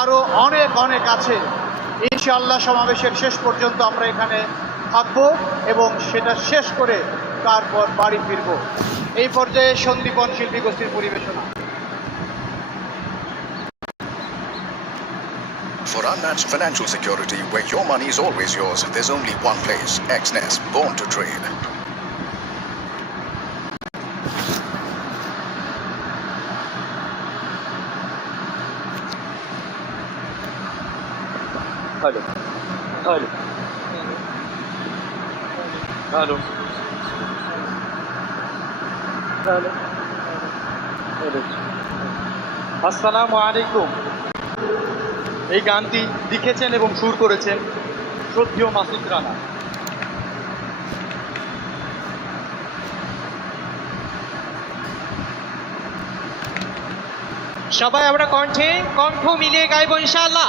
আরও অনেক অনেক আছে ইনশাআল্লাহ সমাবেশের শেষ পর্যন্ত আমরা এখানে থাকব এবং সেটা শেষ করে তারপর বাড়ি ফিরব এই পর্যায়ে সন্দীপন শিল্পী গোষ্ঠীর পরিবেশনা For unmatched financial security, where your money is always yours, there's only one place XNES, born to trade. Alo. Alo. Alo. Alo. Evet. আসসালামু আলাইকুম এই গানটি লিখেছেন এবং সুর করেছেন শ্রদ্ধেয় মাসুদ রানা সবাই আমরা কণ্ঠে কণ্ঠ মিলিয়ে গাইবো ইনশাআল্লাহ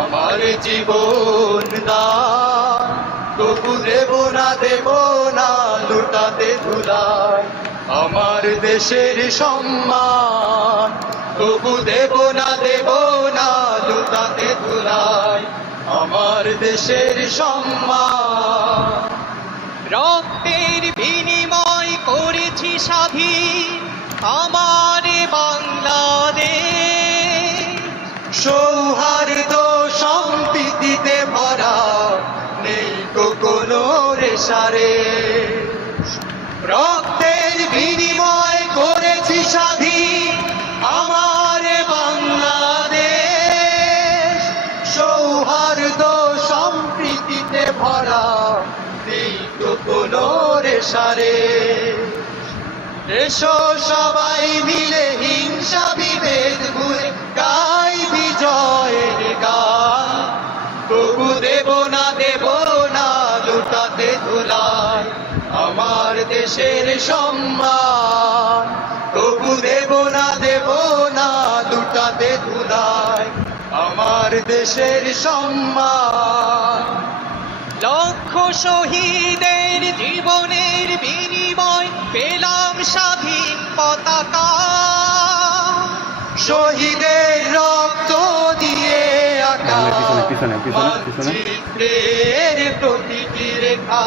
আমার জীবন দান তবু দেব না দেব না, লুটাতে ধুলাই আমার দেশের সম্মান। তবু দেব না দেব না, লুটাতে ধুলাই আমার দেশের সম্মান। রক্তের বিনিময় করেছি স্বাধীন আমার বাংলাদেশ। সৌহার্দ্য রেশারে রক্তের বিনিময় করেছি স্বাধীন আমার বাংলাদেশ। সৌহার্দ্য সম্প্রীতিতে ভরা কোনো রেশারে এসো সবাই মিলে হিংসা বিভেদ ভুলে গাই বিজয়ের গান। দেশের সম্মান। তবু দেব না দেব না লুটাতে ধুলাই আমার দেশের সম্মান। লক্ষ শহীদের জীবনের বিনিময় পেলাম স্বাধীন পতাকা। শহীদের রক্ত দিয়ে আঁকা প্রতিটি রেখা।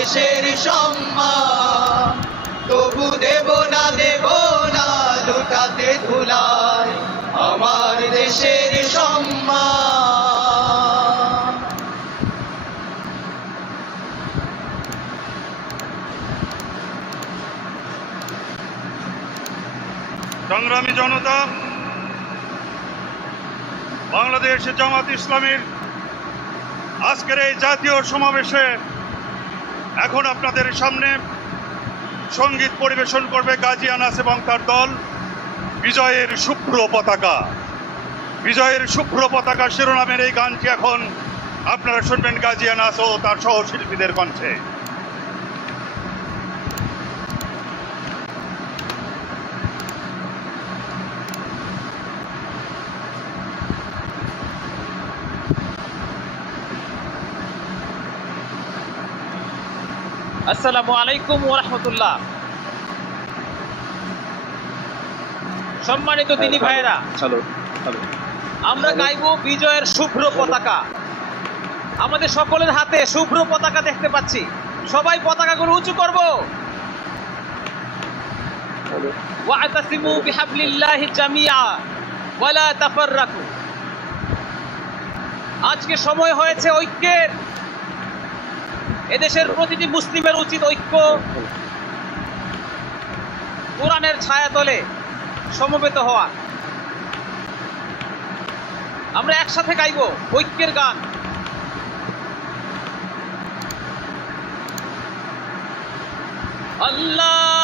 দেশের সম্মান। তবু দেব না দেব না, লুটাতে ধুলাই আমার দেশের সম্মান। সংগ্রামী জনতা, বাংলাদেশ জামাত ইসলামীর আজকের এই জাতীয় সমাবেশে এখন আপনাদের সামনে সংগীত পরিবেশন করবে গাজী আনাস এবং তার দল। বিজয়ের শুভ্র পতাকা। বিজয়ের শুভ্র পতাকা শিরোনামের এই গানটি এখন আপনারা শুনবেন গাজী আনাস ও তার সহশিল্পীদের কণ্ঠে। আসসালামু আলাইকুম ওরহমতুল্লাহ সম্মানিত দিনী ভাইয়েরা আমরা গাইব বিজয়ের শুভ্র পতাকা। আমাদের সকলের হাতে শুভ্র পতাকা দেখতে পাচ্ছি। সবাই পতাকাগুলো উঁচু করব। ওয়াতাসিমু বিহাবলিল্লাহি জামিয়া ওয়ালা তাফাররাকু। আজকে সময় হয়েছে ঐক্যের। এদেশের প্রতিটি মুসলিমের উচিত ঐক্য। কোরআনের ছায়াতলে সমবেত হওয়া। আমরা একসাথে গাইব ঐক্যের গান। আল্লাহ